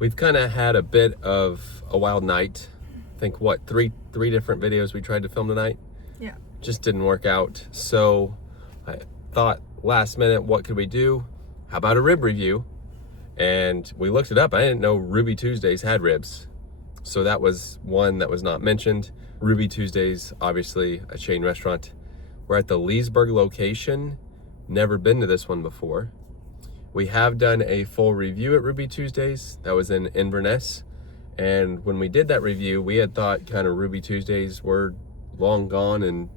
We've kind of had a bit of a wild night. I think what, three different videos we tried to film tonight? Yeah. Just didn't work out. So I thought last minute, what could we do? How about a rib review? And we looked it up. I didn't know Ruby Tuesdays had ribs. So that was one that was not mentioned. Ruby Tuesdays, obviously a chain restaurant. We're at the Leesburg location. Never been to this one before. We have done a full review at Ruby Tuesdays. That was in Inverness. And when we did that review, we had thought kind of Ruby Tuesdays were long gone and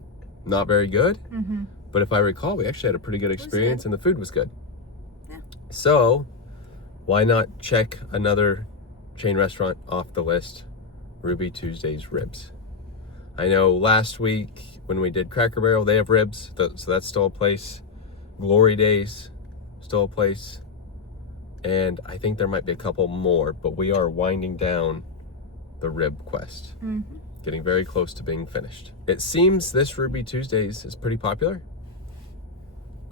not very good. Mm-hmm. But if I recall, we actually had a pretty good experience and the food was good. Yeah. So why not check another chain restaurant off the list? Ruby Tuesdays ribs. I know last week when we did Cracker Barrel, they have ribs, so that's still a place. Glory Days, still a place. And I think there might be a couple more, but we are winding down the rib quest. Mm-hmm. Getting very close to being finished. It seems this Ruby Tuesdays is pretty popular.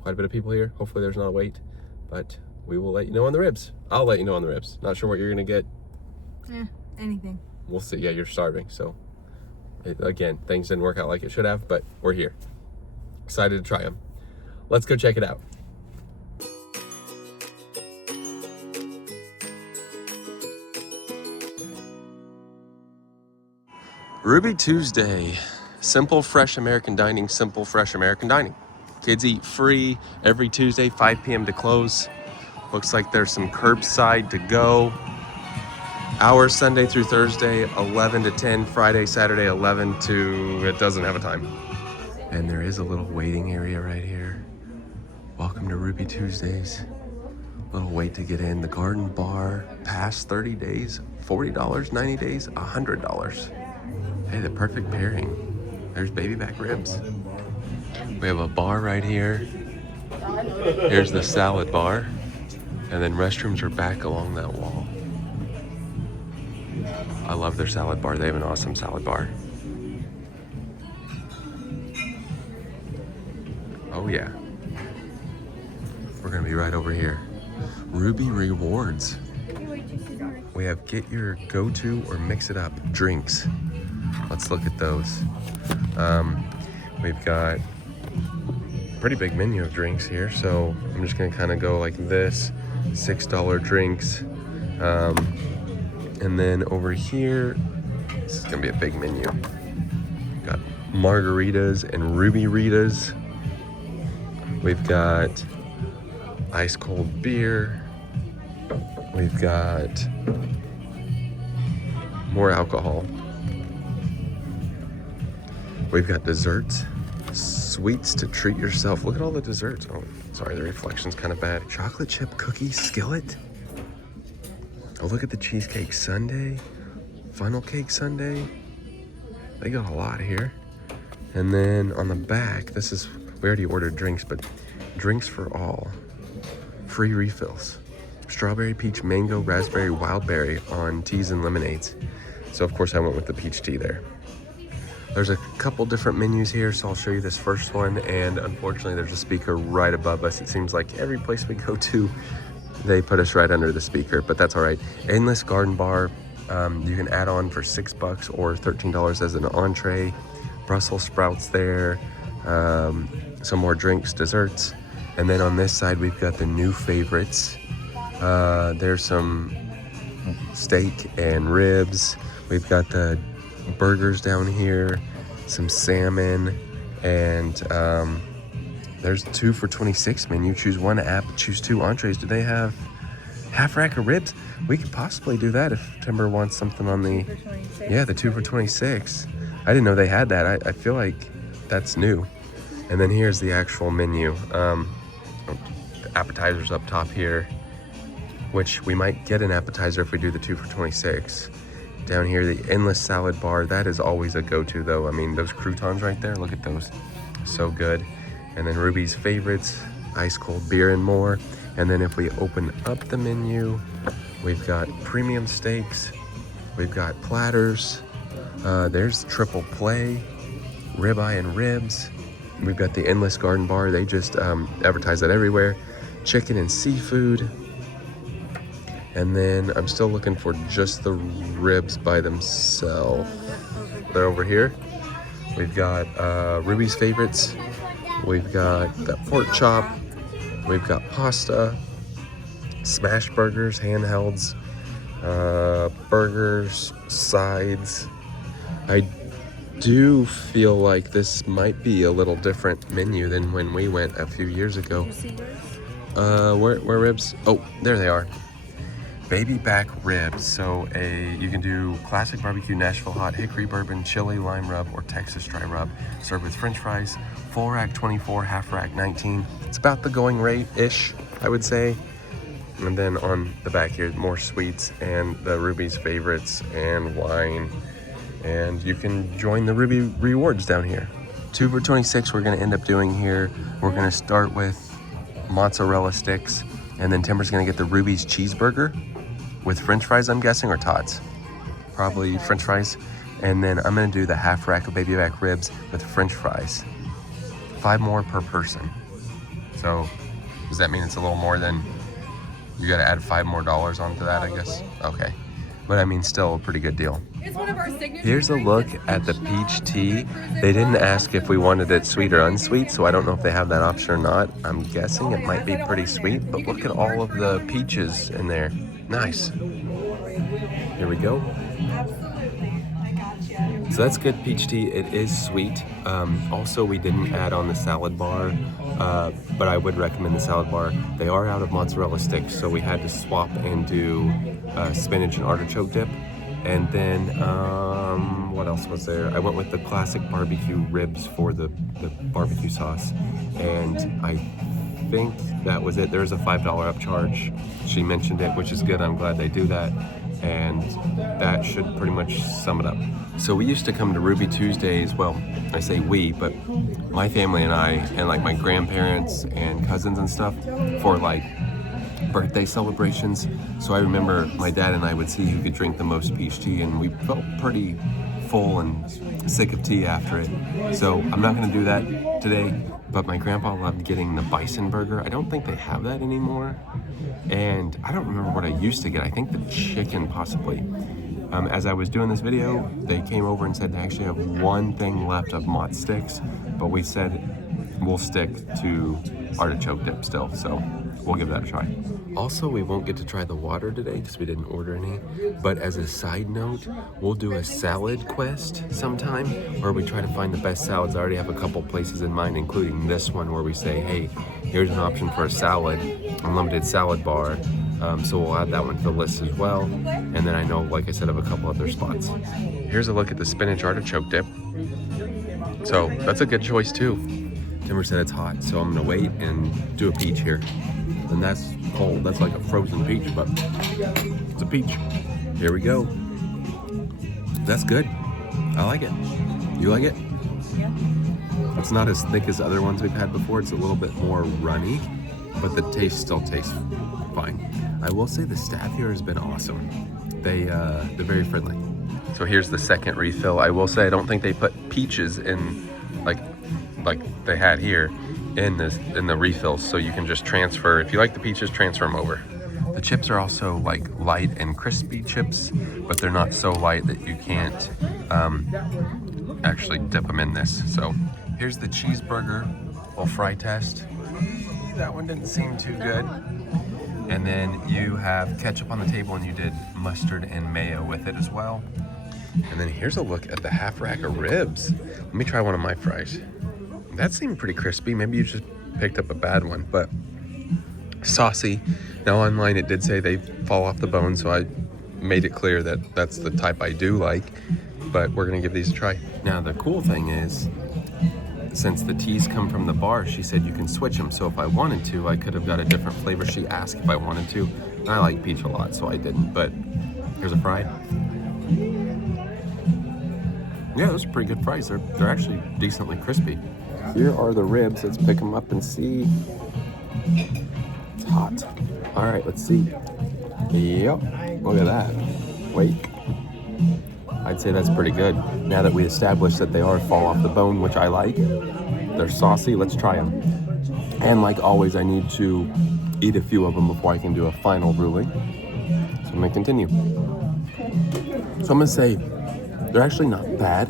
Quite a bit of people here. Hopefully there's not a wait, but we will let you know on the ribs. I'll let you know on the ribs. Not sure what you're gonna get. Yeah, anything. We'll see. Yeah, you're starving, so again, things didn't work out like it should have, but we're here. Excited to try them. Let's go check it out. Ruby Tuesday. Simple, fresh American dining. Simple, fresh American dining. Kids eat free every Tuesday, 5 p.m. to close. Looks like there's some curbside to go. Hours Sunday through Thursday, 11 to 10. Friday, Saturday, 11 to, it doesn't have a time. And there is a little waiting area right here. Welcome to Ruby Tuesdays. Little wait to get in. The garden bar, past 30 days, $40, 90 days, $100. Hey, the perfect pairing. There's baby back ribs. We have a bar right here. Here's the salad bar. And then restrooms are back along that wall. I love their salad bar. They have an awesome salad bar. Oh yeah. We're gonna be right over here. Ruby Rewards. We have get your go-to or mix it up drinks. Let's look at those. We've got a pretty big menu of drinks here, so I'm just gonna kind of go like this. $6 drinks. And then over here, this is gonna be a big menu. We've got margaritas and Ruby Ritas. We've got ice cold beer. We've got more alcohol. We've got desserts, sweets to treat yourself. Look at all the desserts. Oh, sorry, the reflection's kind of bad. Chocolate chip cookie skillet. Oh, look at the cheesecake sundae, funnel cake sundae. They got a lot here. And then on the back, this is, we already ordered drinks, but drinks for all. Free refills. Strawberry, peach, mango, raspberry, wild berry on teas and lemonades. So of course I went with the peach tea there. There's a couple different menus here, so I'll show you this first one, and unfortunately there's a speaker right above us. It seems like every place we go to, they put us right under the speaker, but that's all right. Endless garden bar, you can add on for $6 or $13 as an entree. Brussels sprouts there, some more drinks, desserts. And then on this side, we've got the new favorites. There's some steak and ribs. We've got the burgers down here, some salmon, and there's 2 for $26 menu. Choose one app, choose 2 entrees. Do they have half rack of ribs? We could possibly do that if Timber wants something on the, yeah, the 2 for $26. I didn't know they had that. I feel like that's new. And then here's the actual menu. The appetizers up top here, which we might get an appetizer if we do the 2 for $26. Down here, the endless salad bar. That is always a go-to though. I mean, those croutons right there, look at those. So good. And then Ruby's favorites, ice cold beer and more. And then if we open up the menu, we've got premium steaks, we've got platters, there's triple play, ribeye and ribs. We've got the endless garden bar. They just advertise that everywhere. Chicken and seafood. And then I'm still looking for just the ribs by themselves. They're over here. We've got Ruby's favorites. We've got that pork chop. We've got pasta, smash burgers, handhelds, burgers, sides. I do feel like this might be a little different menu than when we went a few years ago. Where ribs? Oh, there they are. Baby back ribs. So you can do classic barbecue Nashville hot, hickory bourbon, chili lime rub, or Texas dry rub. Served with French fries. Full rack 24, half rack 19. It's about the going rate-ish, I would say. And then on the back here, more sweets and the Ruby's favorites and wine. And you can join the Ruby rewards down here. 2 for $26 we're gonna end up doing here. We're gonna start with mozzarella sticks, and then Timber's gonna get the Ruby's cheeseburger with French fries, I'm guessing, or tots. Probably French fries. And then I'm gonna do the half rack of baby back ribs with French fries. 5 more per person. So does that mean it's a little more than, you gotta add $5 more onto that, I guess? Okay. But I mean, still a pretty good deal. It's one of our signature Here's a look at the peach tea. They didn't ask if we wanted it sweet or unsweet, so I don't know if they have that option or not. I'm guessing it might be pretty sweet, but look at all of the peaches in there. Nice. Here we go. So that's good peach tea. It is sweet. Also, we didn't add on the salad bar, but I would recommend the salad bar. They are out of mozzarella sticks, so we had to swap and do spinach and artichoke dip. And then, what else was there? I went with the classic barbecue ribs for the barbecue sauce. And I think that was it. There's a $5 upcharge. She mentioned it, which is good. I'm glad they do that. And that should pretty much sum it up. So we used to come to Ruby Tuesdays, well, I say we, but my family and I, and like my grandparents and cousins and stuff, for like birthday celebrations. So I remember my dad and I would see who could drink the most peach tea, and we felt pretty full and sick of tea after it. So I'm not gonna do that today, but my grandpa loved getting the bison burger. I don't think they have that anymore. And I don't remember what I used to get. I think the chicken possibly. As I was doing this video, they came over and said they actually have one thing left of mozz sticks, but we said we'll stick to artichoke dip still, so we'll give that a try. Also, we won't get to try the water today because we didn't order any, but as a side note, we'll do a salad quest sometime where we try to find the best salads. I already have a couple places in mind, including this one where we say, hey, here's an option for a salad, unlimited salad bar. So we'll add that one to the list as well. And then I know, like I said, of a couple other spots. Here's a look at the spinach artichoke dip. So that's a good choice too. Timber said it's hot, so I'm gonna wait and do a peach here. And that's cold, that's like a frozen peach, but it's a peach. Here we go. That's good. I like it. You like it? Yeah. It's not as thick as other ones we've had before. It's a little bit more runny, but the taste still tastes fine. I will say the staff here has been awesome. They're very friendly. So here's the second refill. I will say I don't think they put peaches in like they had here in the refills, so you can just transfer. If you like the peaches, transfer them over. The chips are also like light and crispy chips, but they're not so light that you can't actually dip them in this. So here's the cheeseburger. We'll fry test. That one didn't seem too good. And then you have ketchup on the table, and you did mustard and mayo with it as well. And then here's a look at the half rack of ribs. Let me try one of my fries. That seemed pretty crispy. Maybe you just picked up a bad one, but saucy. Now online it did say they fall off the bone, so I made it clear that that's the type I do like, but we're gonna give these a try. Now the cool thing is, since the teas come from the bar, she said you can switch them. So if I wanted to, I could have got a different flavor. She asked if I wanted to. I like peach a lot, so I didn't, but here's a fry. Yeah, those are pretty good fries. They're actually decently crispy. Here are the ribs. Let's pick them up and see. It's hot. All right, let's see. Yep, look at that. Wait. I'd say that's pretty good. Now that we established that they are fall off the bone, which I like. They're saucy, let's try them. And like always, I need to eat a few of them before I can do a final ruling. I'm gonna continue. So I'm gonna say they're actually not bad.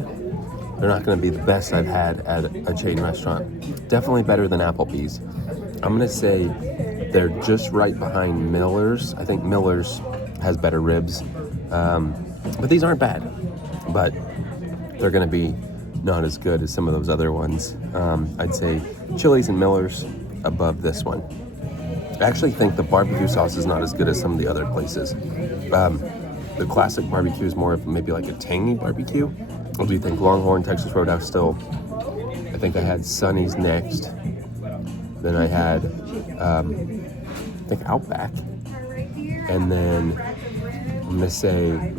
They're not gonna be the best I've had at a chain restaurant. Definitely better than Applebee's. I'm gonna say they're just right behind Miller's. I think Miller's has better ribs. But these aren't bad. But they're gonna be not as good as some of those other ones. I'd say Chili's and Miller's above this one. I actually think the barbecue sauce is not as good as some of the other places. The classic barbecue is more of maybe like a tangy barbecue. What do you think? Longhorn, Texas Roadhouse still. I think I had Sonny's next. Then I had, I think Outback. And then I'm gonna say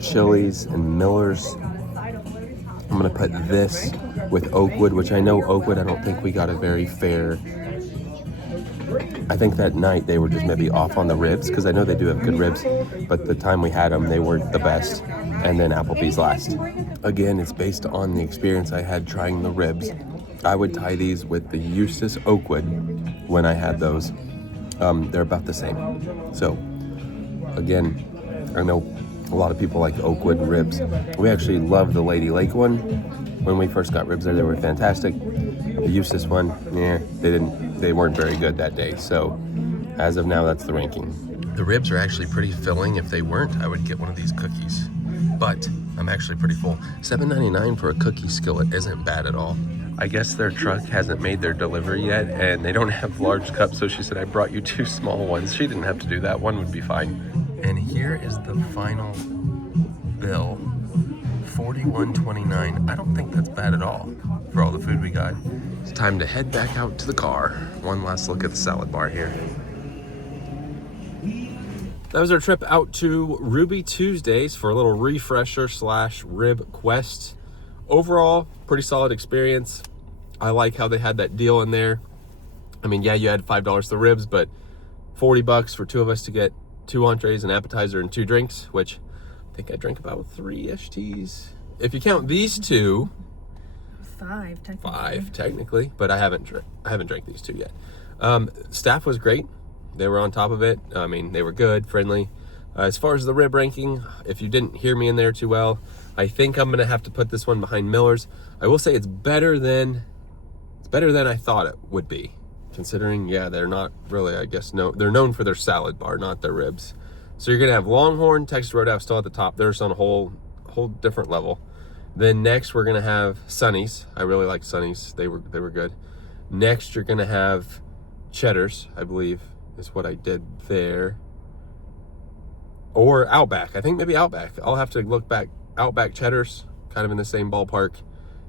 Chili's and Miller's. I'm gonna put this with Oakwood, which I know Oakwood, I don't think we got a very fair. I think that night they were just maybe off on the ribs, because I know they do have good ribs, but the time we had them, they weren't the best. And then Applebee's last. Again, it's based on the experience I had trying the ribs. I would tie these with the Eustis Oakwood when I had those. They're about the same. So, again, I know a lot of people like Oakwood ribs. We actually loved the Lady Lake one. When we first got ribs there, they were fantastic. The Eustis one, yeah, they weren't very good that day. So, as of now, that's the ranking. The ribs are actually pretty filling. If they weren't, I would get one of these cookies. But I'm actually pretty full. $7.99 for a cookie skillet isn't bad at all. I guess their truck hasn't made their delivery yet, and they don't have large cups, so she said, I brought you 2 small ones. She didn't have to do that. One would be fine. And here is the final bill, $41.29. I don't think that's bad at all for all the food we got. It's time to head back out to the car. One last look at the salad bar here. That was our trip out to Ruby Tuesdays for a little refresher / rib quest. Overall, pretty solid experience. I like how they had that deal in there. I mean, yeah, you had $5 the ribs, but $40 for 2 of us to get 2 entrees, an appetizer, and 2 drinks, which I think I drank about 3-ish teas. If you count these 2, 5 technically. 5 technically, but I haven't drank these 2 yet. Staff was great. They were on top of it. I mean, they were good, friendly. As far as the rib ranking, if you didn't hear me in there too well, I think I'm gonna have to put this one behind Miller's. I will say it's better than I thought it would be, considering, yeah, they're not really, I guess, they're known for their salad bar, not their ribs. So you're gonna have Longhorn, Texas Roadhouse still at the top. They're just on a whole different level. Then next we're gonna have Sonny's. I really like Sonny's. They were good. Next you're gonna have Cheddar's, I believe is what I did there. Or Outback. I think maybe Outback. I'll have to look back. Outback, Cheddar's, kind of in the same ballpark.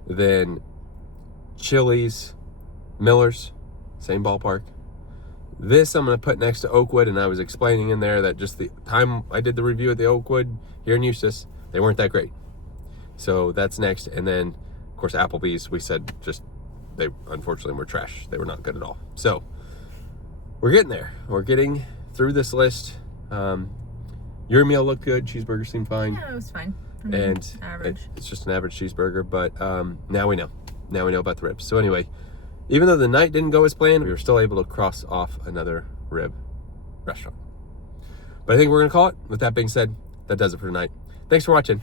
Then Chili's, Miller's, same ballpark. This I'm going to put next to Oakwood, and I was explaining in there that just the time I did the review at the Oakwood here in Eustis, they weren't that great. So that's next. And then, of course, Applebee's, we said just, they unfortunately were trash. They were not good at all. So we're getting there. We're getting through this list. Your meal looked good. Cheeseburger seemed fine. Yeah, it was fine. And average. It's just an average cheeseburger, but now we know. Now we know about the ribs. So anyway, even though the night didn't go as planned, we were still able to cross off another rib restaurant. But I think we're going to call it. With that being said, that does it for tonight. Thanks for watching.